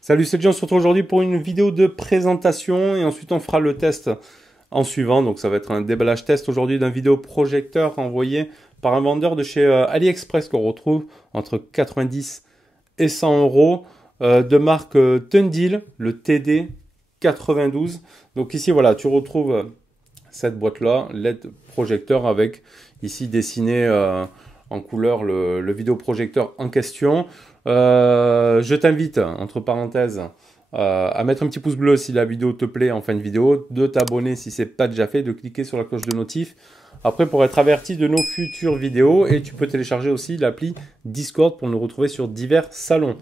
Salut, c'est John, on se retrouve aujourd'hui pour une vidéo de présentation et ensuite on fera le test en suivant. Donc ça va être un déballage test aujourd'hui d'un vidéoprojecteur envoyé par un vendeur de chez AliExpress qu'on retrouve entre 90 et 100 euros de marque Tundil, le TD92. Donc ici voilà, tu retrouves cette boîte là, LED projecteur avec ici dessiné en couleur le vidéoprojecteur en question. Je t'invite, entre parenthèses, à mettre un petit pouce bleu si la vidéo te plaît en fin de vidéo, de t'abonner si ce n'est pas déjà fait, de cliquer sur la cloche de notif. Après, pour être averti de nos futures vidéos, et tu peux télécharger aussi l'appli Discord pour nous retrouver sur divers salons.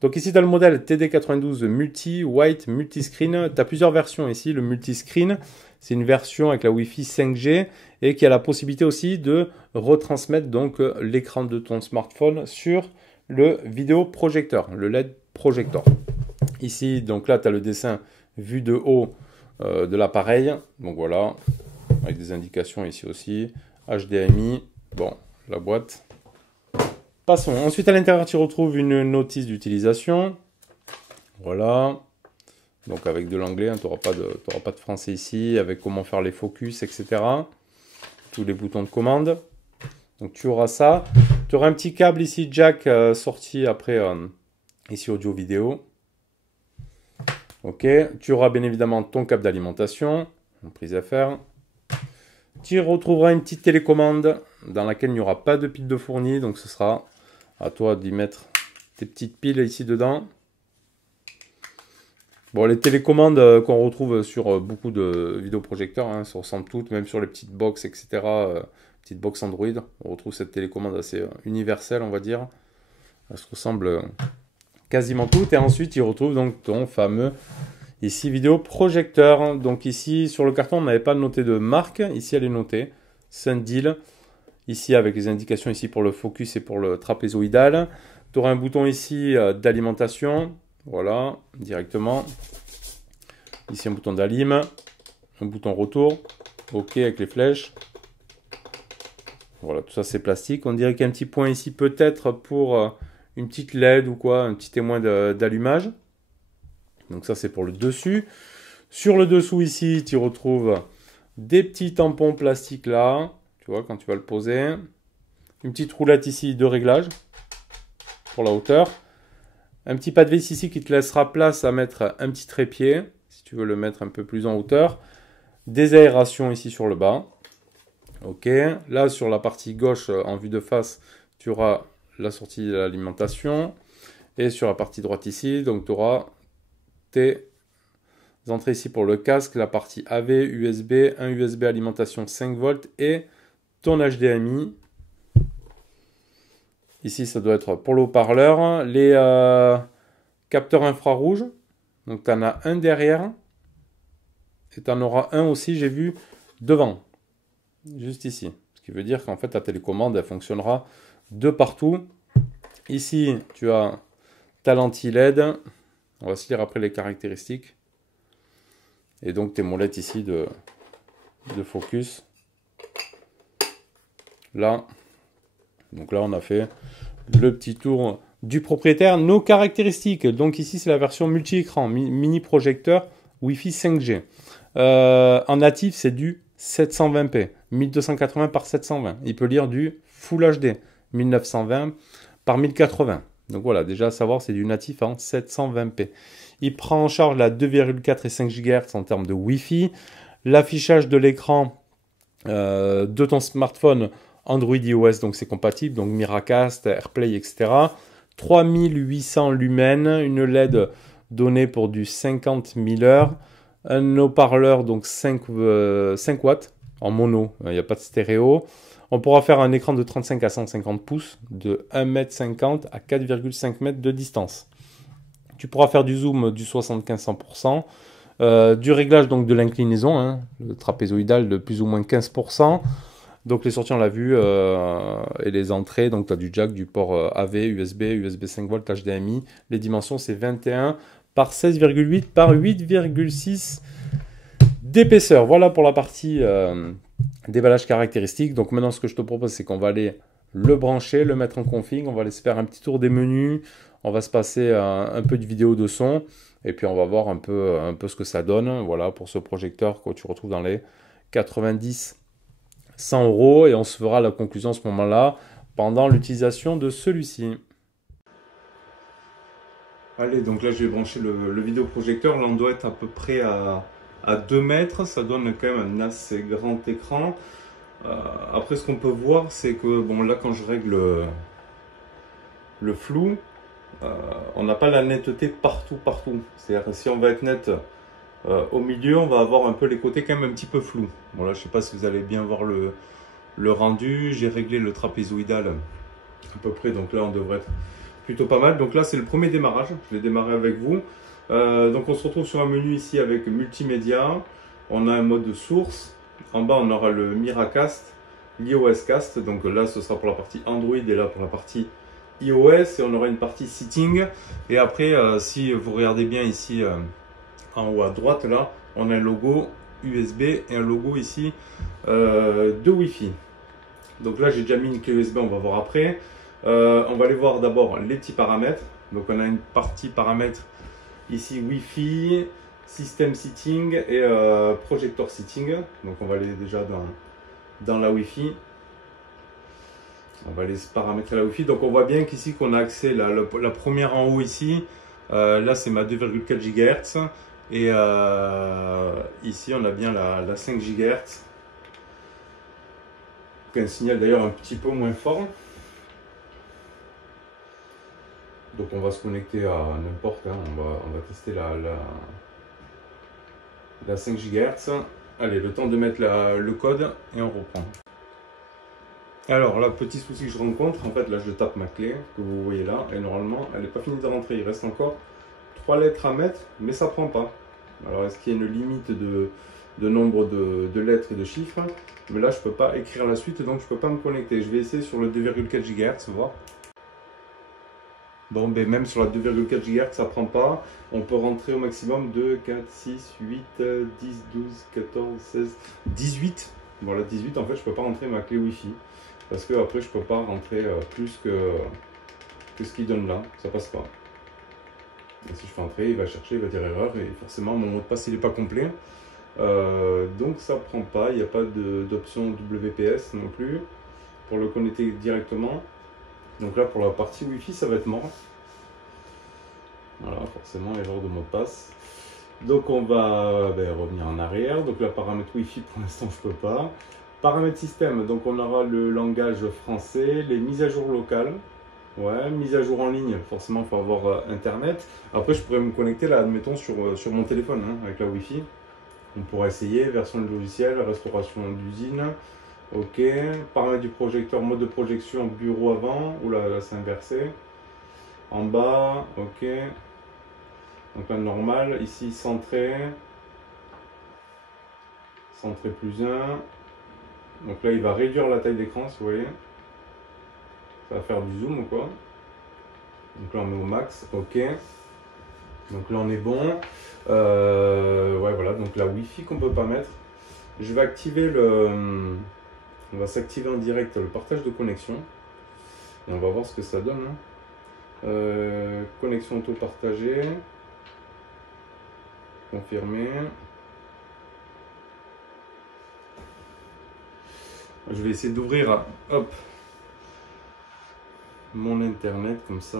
Donc ici, tu as le modèle TD92 multi-white, multi-screen. Tu as plusieurs versions ici. Le multi-screen, c'est une version avec la Wi-Fi 5G et qui a la possibilité aussi de retransmettre donc l'écran de ton smartphone sur le vidéoprojecteur, le LED projecteur. Ici, donc là, tu as le dessin vu de haut de l'appareil. Donc voilà, avec des indications ici aussi. HDMI, bon, la boîte. Passons. Ensuite, à l'intérieur, tu retrouves une notice d'utilisation. Voilà. Donc avec de l'anglais, hein, tu n'auras pas de français ici, avec comment faire les focus, etc. Tous les boutons de commande. Donc tu auras ça. Tu auras un petit câble ici, jack, sorti après, ici audio-vidéo. Ok. Tu auras bien évidemment ton câble d'alimentation, une prise à faire. Tu retrouveras une petite télécommande dans laquelle il n'y aura pas de pile de fourni. Donc ce sera à toi d'y mettre tes petites piles ici dedans. Bon, les télécommandes qu'on retrouve sur beaucoup de vidéoprojecteurs, hein, se ressemblent toutes, même sur les petites box, etc. Petites box Android, on retrouve cette télécommande assez universelle, on va dire. Elle se ressemble quasiment toutes. Et ensuite, il retrouve donc ton fameux ici vidéoprojecteur. Donc ici, sur le carton, on n'avait pas noté de marque. Ici, elle est notée. Tundil. Ici, avec les indications ici pour le focus et pour le trapézoïdal. Tu auras un bouton ici d'alimentation. Voilà, directement. Ici, un bouton d'alim. Un bouton retour. OK, avec les flèches. Voilà, tout ça, c'est plastique. On dirait qu'il y a un petit point ici, peut-être pour une petite LED ou quoi, un petit témoin d'allumage. Donc ça, c'est pour le dessus. Sur le dessous, ici, tu retrouves des petits tampons plastiques là. Tu vois, quand tu vas le poser. Une petite roulette ici de réglage pour la hauteur. Un petit pas de vis ici qui te laissera place à mettre un petit trépied, si tu veux le mettre un peu plus en hauteur. Des aérations ici sur le bas. Ok, là sur la partie gauche en vue de face, tu auras la sortie de l'alimentation. Et sur la partie droite ici, donc tu auras tes entrées ici pour le casque, la partie AV, USB, un USB alimentation 5 volts et ton HDMI. Ici, ça doit être pour le haut-parleur. Les capteurs infrarouges. Donc, tu en as un derrière. Et tu en auras un aussi, j'ai vu, devant. Juste ici. Ce qui veut dire qu'en fait, ta télécommande, elle fonctionnera de partout. Ici, tu as ta lentille LED. On va se lire après les caractéristiques. Et donc, tes molettes ici de focus. Là. Donc là, on a fait le petit tour du propriétaire. Nos caractéristiques. Donc ici, c'est la version multi-écran, mini projecteur Wi-Fi 5G. En natif, c'est du 720p, 1280 par 720. Il peut lire du Full HD, 1920 par 1080. Donc voilà, déjà à savoir, c'est du natif en 720p. Il prend en charge la 2,4 et 5 GHz en termes de Wi-Fi. L'affichage de l'écran de ton smartphone Android iOS, donc c'est compatible, donc Miracast, AirPlay, etc. 3800 lumens, une LED donnée pour du 50 000 heures, un haut-parleur donc 5 watts en mono, il n'y a pas de stéréo. On pourra faire un écran de 35 à 150 pouces de 1,50 m à 4,5 m de distance. Tu pourras faire du zoom du 75-100%, du réglage donc de l'inclinaison, hein, le trapézoïdal de plus ou moins 15%. Donc les sorties on l'a vu et les entrées, donc tu as du jack, du port AV, USB, USB 5 volts, HDMI. Les dimensions c'est 21 par 16,8 par 8,6 d'épaisseur. Voilà pour la partie Déballage caractéristique. Donc maintenant, ce que je te propose, c'est qu'on va aller le brancher, le mettre en config. On va aller se faire un petit tour des menus. On va se passer un peu de vidéo de son. Et puis on va voir un peu ce que ça donne. Voilà, pour ce projecteur que tu retrouves dans les 90, 100 euros. Et on se fera la conclusion à ce moment-là pendant l'utilisation de celui-ci. Allez, donc là je vais brancher le vidéoprojecteur. Là on doit être à peu près à 2 mètres. Ça donne quand même un assez grand écran. Après ce qu'on peut voir, c'est que bon là quand je règle le flou, on n'a pas la netteté partout. C'est-à-dire que si on va être net au milieu, on va avoir un peu les côtés quand même un petit peu flous. Bon là je sais pas si vous allez bien voir le rendu. J'ai réglé le trapézoïdal à peu près, donc là on devrait être plutôt pas mal. Donc là c'est le premier démarrage, je vais démarrer avec vous. Donc on se retrouve sur un menu ici avec multimédia. On a un mode de source. En bas on aura le Miracast, l'iOS Cast. Donc là ce sera pour la partie Android et là pour la partie iOS. Et on aura une partie Setting. Et après si vous regardez bien ici en haut à droite là, on a un logo USB et un logo ici de Wi-Fi. Donc là j'ai déjà mis une clé USB, on va voir après. On va aller voir d'abord les petits paramètres. Donc on a une partie paramètres ici Wi-Fi, System Setting et Projector Setting. Donc on va aller déjà dans la Wi-Fi. On va aller se paramétrer la Wi-Fi. Donc on voit bien qu'ici qu'on a accès, la première en haut ici, là c'est ma 2,4 GHz. Et ici on a bien la 5 GHz. Un signal d'ailleurs un petit peu moins fort. Donc on va se connecter à n'importe, hein. On va tester la 5 GHz. Allez, le temps de mettre le code et on reprend. Alors là, petit souci que je rencontre, en fait là je tape ma clé que vous voyez là et normalement elle n'est pas finie de rentrer. Il reste encore 3 lettres à mettre mais ça prend pas. Alors est-ce qu'il y a une limite de nombre de lettres et de chiffres? Mais là je peux pas écrire la suite donc je peux pas me connecter. Je vais essayer sur le 2,4 GHz, voir. Bon, ben même sur la 2,4 GHz, ça prend pas. On peut rentrer au maximum 2, 4, 6, 8, 10, 12, 14, 16, 18. Voilà, 18, en fait, je peux pas rentrer ma clé Wi-Fi. Parce que après, je peux pas rentrer plus que ce qu'il donne là. Ça passe pas. Et si je fais entrer, il va chercher, il va dire erreur. Et forcément, mon mot de passe, il n'est pas complet. Donc, ça prend pas. Il n'y a pas d'option WPS non plus pour le connecter directement. Donc là, pour la partie Wi-Fi, ça va être mort. Voilà, forcément, erreur de mot de passe. Donc on va revenir en arrière. Donc la paramètre Wi-Fi, pour l'instant, je peux pas. Paramètres système, donc on aura le langage français, les mises à jour locales. Ouais, mise à jour en ligne, forcément, il faut avoir Internet. Après, je pourrais me connecter là, admettons, sur mon téléphone, hein, avec la Wi-Fi. On pourra essayer, version de logiciel, restauration d'usine. Ok, paramètres du projecteur, mode de projection, bureau avant. Oula, là c'est inversé. En bas, ok. Donc là, normal. Ici, centré. Centré plus 1. Donc là, il va réduire la taille d'écran, si vous voyez. Ça va faire du zoom ou quoi. Donc là, on met au max. Ok. Donc là, on est bon. Ouais, voilà. Donc la Wi-Fi qu'on peut pas mettre. Je vais activer on va s'activer en direct le partage de connexion. Et on va voir ce que ça donne. Connexion auto-partagée. Confirmer. Je vais essayer d'ouvrir mon internet comme ça.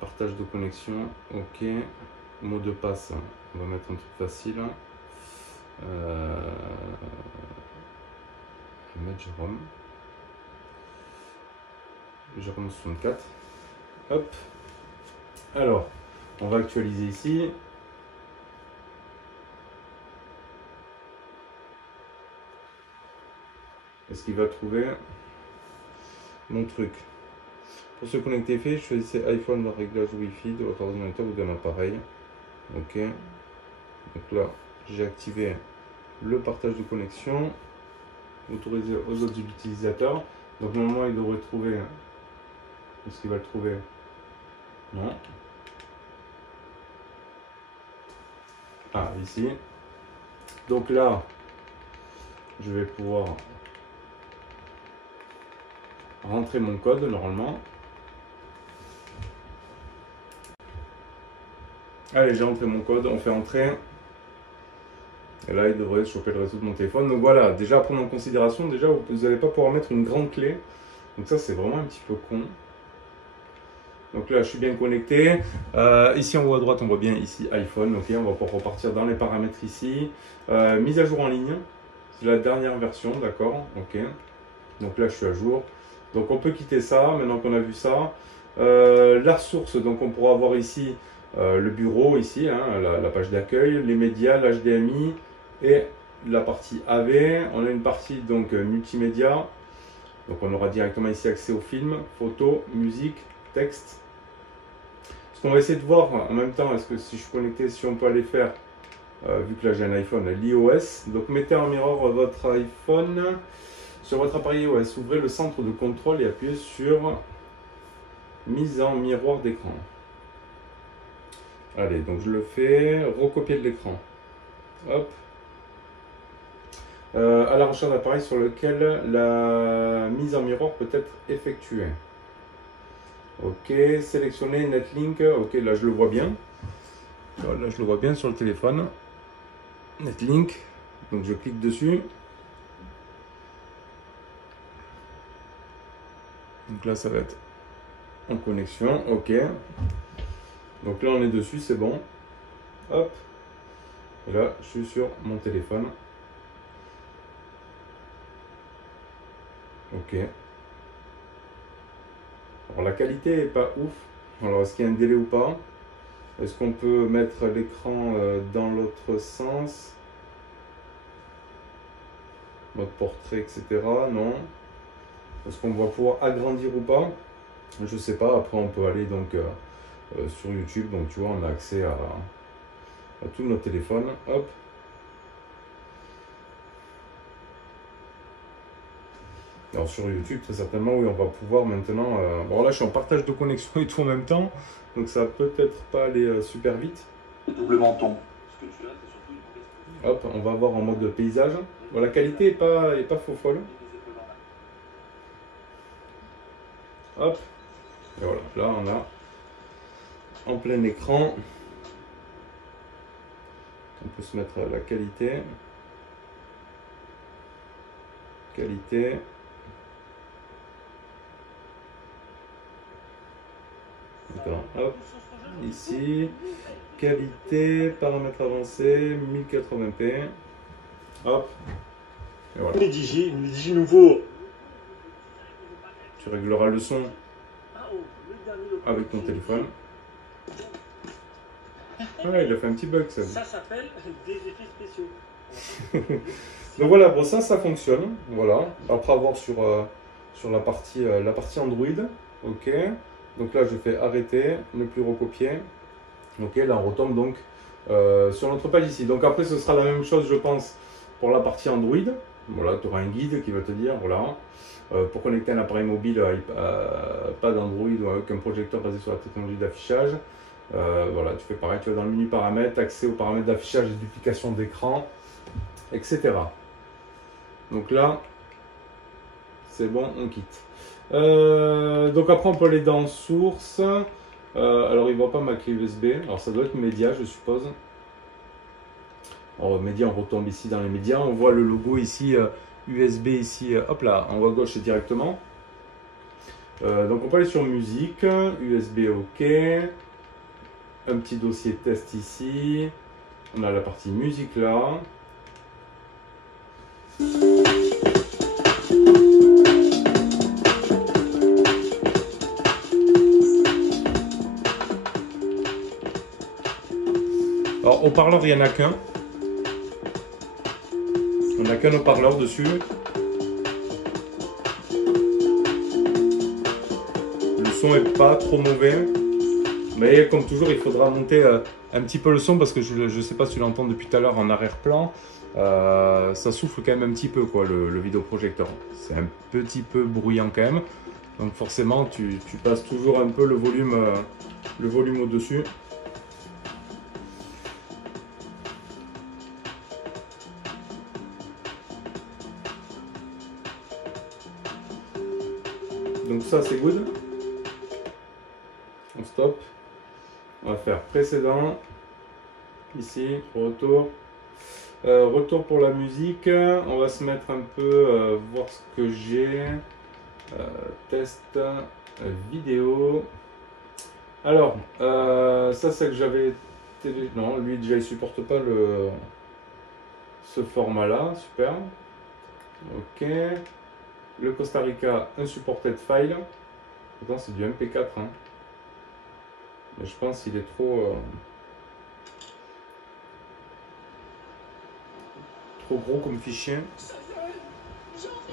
Partage de connexion. Ok. Mot de passe. On va mettre un truc facile. Je vais mettre Jérôme. Jérôme 64. Hop. Alors, on va actualiser ici. Est-ce qu'il va trouver mon truc? Pour se connecter fait, choisissez iPhone dans réglage Wi-Fi de votre ordinateur ou d'un appareil. Ok. Donc là, j'ai activé le partage de connexion. Autorisé aux autres utilisateurs. Donc normalement, il devrait trouver. Est-ce qu'il va le trouver? Non. Ah, ici. Donc là, je vais pouvoir rentrer mon code normalement. Allez, j'ai rentré mon code, on fait entrer. Et là, il devrait choper le réseau de mon téléphone. Donc voilà, déjà à prendre en considération, déjà vous n'allez pas pouvoir mettre une grande clé. Donc ça, c'est vraiment un petit peu con. Donc là, je suis bien connecté. Ici en haut à droite, on voit bien ici iPhone. Ok, on va pouvoir repartir dans les paramètres ici. Mise à jour en ligne. C'est la dernière version, d'accord. Ok. Donc là, je suis à jour. Donc on peut quitter ça, maintenant qu'on a vu ça. La ressource, donc on pourra voir ici le bureau, ici, hein, la page d'accueil, les médias, l'HDMI et la partie AV. On a une partie donc multimédia. Donc on aura directement ici accès aux films, photos, musique, texte. Ce qu'on va essayer de voir en même temps, est-ce que si je suis connecté, si on peut aller faire, vu que là j'ai un iPhone, l'iOS. Donc mettez en miroir votre iPhone sur votre appareil iOS. Ouvrez le centre de contrôle et appuyez sur mise en miroir d'écran. Allez, donc je le fais, recopier de l'écran. Hop. À la recherche d'appareil sur lequel la mise en miroir peut être effectuée. Ok, sélectionner Netlink. Ok, là je le vois bien. Là je le vois bien sur le téléphone. Netlink. Donc je clique dessus. Donc là ça va être en connexion. Ok. Donc là on est dessus, c'est bon. Hop. Et là je suis sur mon téléphone. Ok. Alors la qualité est pas ouf. Alors est-ce qu'il y a un délai ou pas? Est-ce qu'on peut mettre l'écran dans l'autre sens? Mode portrait, etc. Non. Est-ce qu'on va pouvoir agrandir ou pas? Je sais pas. Après on peut aller donc sur YouTube. Donc tu vois on a accès à tout notre téléphone. Hop. Alors sur YouTube, très certainement, oui, on va pouvoir maintenant... Bon là, je suis en partage de connexion et tout en même temps, donc ça va peut-être pas aller super vite. Double menton. Hop, on va voir en mode paysage. Bon, la qualité est pas faux folle. Hop, et voilà, là on a en plein écran. On peut se mettre la qualité. Qualité. Attends, hop, ici, qualité, paramètres avancés, 1080p, hop, et voilà. Digi nouveau. Tu régleras le son avec ton téléphone. Ouais, il a fait un petit bug, ça. Ça s'appelle des effets spéciaux. Donc voilà, bon ça fonctionne, voilà. Après avoir sur la partie Android, ok. Donc là je fais arrêter, ne plus recopier. Ok, là on retombe donc sur notre page ici. Donc après ce sera la même chose je pense pour la partie Android. Voilà, tu auras un guide qui va te dire, voilà, pour connecter un appareil mobile pas d'Android ou avec un projecteur basé sur la technologie d'affichage. Voilà, tu fais pareil, tu vas dans le menu paramètres, accès aux paramètres d'affichage et duplication d'écran, etc. Donc là, c'est bon, on quitte. Donc après on peut aller dans source. Alors il ne voit pas ma clé USB. Alors ça doit être média je suppose. Alors média, on retombe ici dans les médias. On voit le logo ici USB ici. Hop là, en haut à gauche directement. Donc on peut aller sur musique. USB OK. Un petit dossier test ici. On a la partie musique là. Alors, haut-parleur, il n'y en a qu'un. On n'a qu'un haut-parleur dessus. Le son est pas trop mauvais. Mais comme toujours, il faudra monter un petit peu le son parce que je ne sais pas si tu l'entends depuis tout à l'heure en arrière-plan. Ça souffle quand même un petit peu quoi, le vidéoprojecteur. C'est un petit peu bruyant quand même. Donc forcément, tu passes toujours un peu le volume au-dessus. Donc ça c'est good. On stop. On va faire précédent. Ici, retour. Retour pour la musique. On va se mettre un peu, voir ce que j'ai. Test vidéo. Alors, ça c'est que j'avais télé... Non, lui déjà il supporte pas ce format là. Super. Ok. Le Costa Rica, unsupported file. Pourtant c'est du MP4. Hein. Mais je pense qu'il est trop gros comme fichier.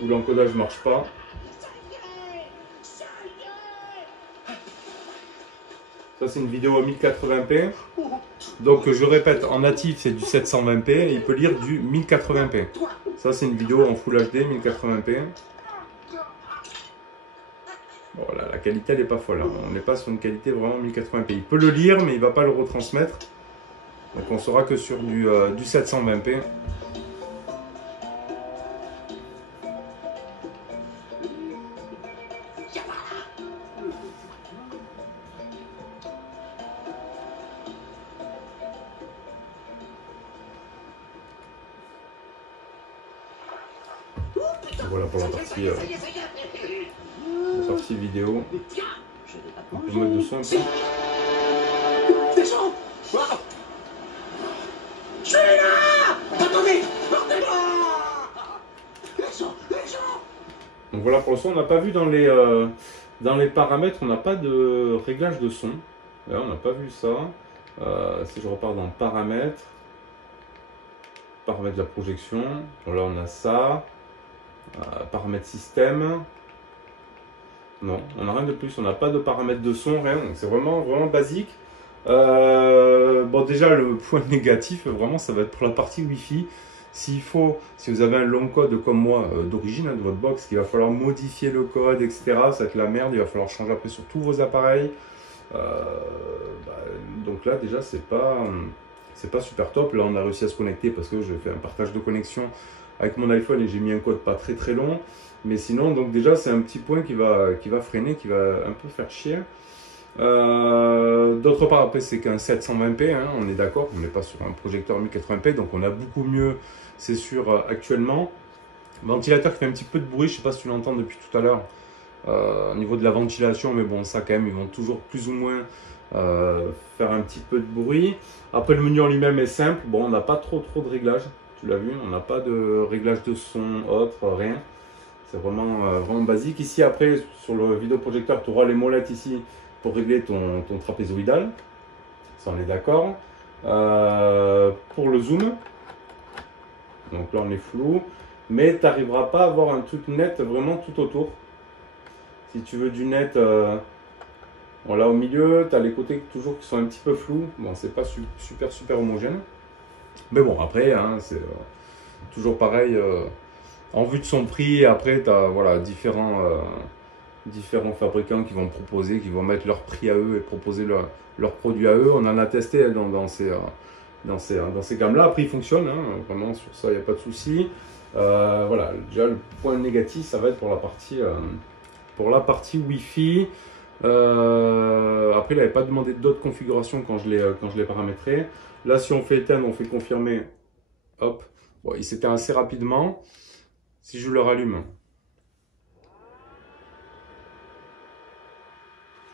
Ou l'encodage marche pas. Ça c'est une vidéo à 1080p. Donc je répète, en natif c'est du 720p et il peut lire du 1080p. Ça c'est une vidéo en Full HD 1080p. Voilà, la qualité elle n'est pas folle. Hein. On n'est pas sur une qualité vraiment 1080p. Il peut le lire mais il ne va pas le retransmettre. Donc on sera que sur du 720p. Voilà pour la partie vidéo. On peut mettre de son un peu. Je suis là! Attendez! Portez-moi! Donc voilà pour le son, on n'a pas vu dans les paramètres, on n'a pas de réglage de son. Là, on n'a pas vu ça. Si je repars dans paramètres, paramètres de la projection, bon, là on a ça. Paramètres système. Non, on n'a rien de plus, on n'a pas de paramètres de son, rien, donc c'est vraiment basique. Bon déjà le point négatif, vraiment ça va être pour la partie Wi-Fi. Si vous avez un long code comme moi d'origine de votre box, qu'il va falloir modifier le code, etc. Ça va être la merde, il va falloir changer après sur tous vos appareils. Donc là déjà c'est pas super top. Là on a réussi à se connecter parce que je fais un partage de connexion avec mon iPhone et j'ai mis un code pas très long. Mais sinon, donc déjà, c'est un petit point qui va freiner, qui va un peu faire chier. D'autre part, après, c'est qu'un 720p, hein, on est d'accord, on n'est pas sur un projecteur 1080p, donc on a beaucoup mieux, c'est sûr, actuellement. Ventilateur qui fait un petit peu de bruit, je ne sais pas si tu l'entends depuis tout à l'heure, au niveau de la ventilation, mais bon, ça quand même, ils vont toujours plus ou moins faire un petit peu de bruit. Après, le menu en lui-même est simple, bon, on n'a pas trop de réglages, tu l'as vu, on n'a pas de réglage de son, autre, rien. C'est vraiment basique. Ici, après, sur le vidéoprojecteur, tu auras les molettes ici pour régler ton trapézoïdal. Ça, on est d'accord. Pour le zoom, donc là, on est flou. Mais tu n'arriveras pas à avoir un truc net vraiment tout autour. Si tu veux du net, bon, là au milieu, tu as les côtés toujours qui sont un petit peu flous. Bon, c'est pas super homogène. Mais bon, après, hein, c'est toujours pareil. En vue de son prix, après, tu as voilà, différents fabricants qui vont proposer, qui vont mettre leur prix à eux et proposer leurs produits à eux. On en a testé dans ces gammes-là. Après, ils fonctionnent, hein, vraiment, sur ça, il n'y a pas de souci. Voilà, déjà, le point négatif, ça va être pour la partie Wi-Fi. Après, il n'avait pas demandé d'autres configurations quand je l'ai paramétré. Là, si on fait éteindre, on fait confirmer. Hop, bon, il s'éteint assez rapidement. Si je le rallume,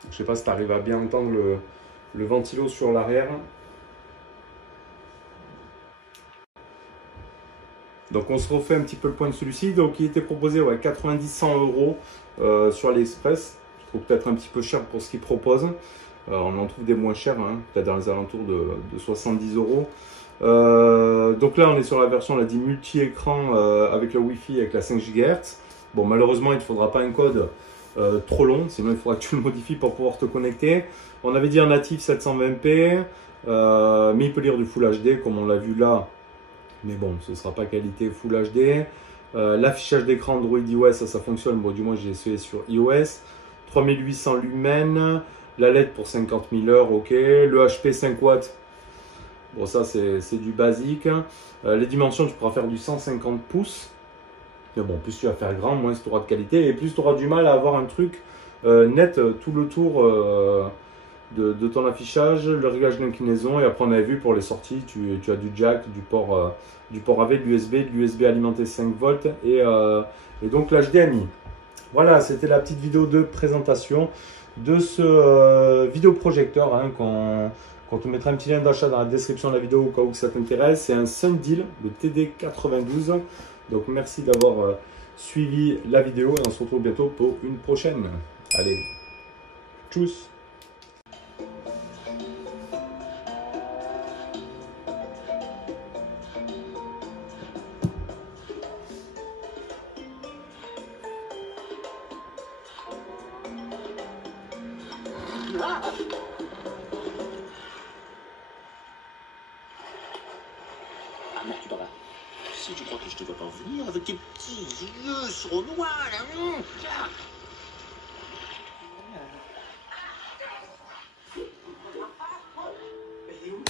je ne sais pas si tu arrives à bien entendre le ventilo sur l'arrière. Donc on se refait un petit peu le point de celui-ci. Donc il était proposé 90-100 € sur AliExpress. Je trouve peut-être un petit peu cher pour ce qu'il propose. On en trouve des moins chers, hein, peut-être dans les alentours de 70 €. Donc là on est sur la version, on l'a dit, multi-écran avec le Wi-Fi, avec la 5 GHz. Bon, malheureusement il ne te faudra pas un code trop long, sinon il faudra que tu le modifies pour pouvoir te connecter. On avait dit en natif 720p, mais il peut lire du Full HD comme on l'a vu là, mais bon, ce ne sera pas qualité Full HD. L'affichage d'écran Android iOS, ça fonctionne, bon, du moins j'ai essayé sur iOS. 3800 lumens, la LED pour 50 000 heures, ok. Le HP 5 watts. Bon, ça c'est du basique. Les dimensions, tu pourras faire du 150 pouces. Mais bon, plus tu vas faire grand, moins tu auras de qualité. Et plus tu auras du mal à avoir un truc net tout le tour de ton affichage, le réglage d'inclinaison. Et après, on avait vu pour les sorties, tu as du jack, du port AV, de l'USB alimenté 5 volts et donc l'HDMI. Voilà, c'était la petite vidéo de présentation de ce vidéoprojecteur hein, qu'on te mettra un petit lien d'achat dans la description de la vidéo au cas où ça t'intéresse. C'est un Sundeal, le TD92. Donc merci d'avoir suivi la vidéo et on se retrouve bientôt pour une prochaine. Allez, tchuss! Ah non, tu t'en vas. Si tu crois que je te vois pas venir avec tes petits yeux sournois là. Il est où ?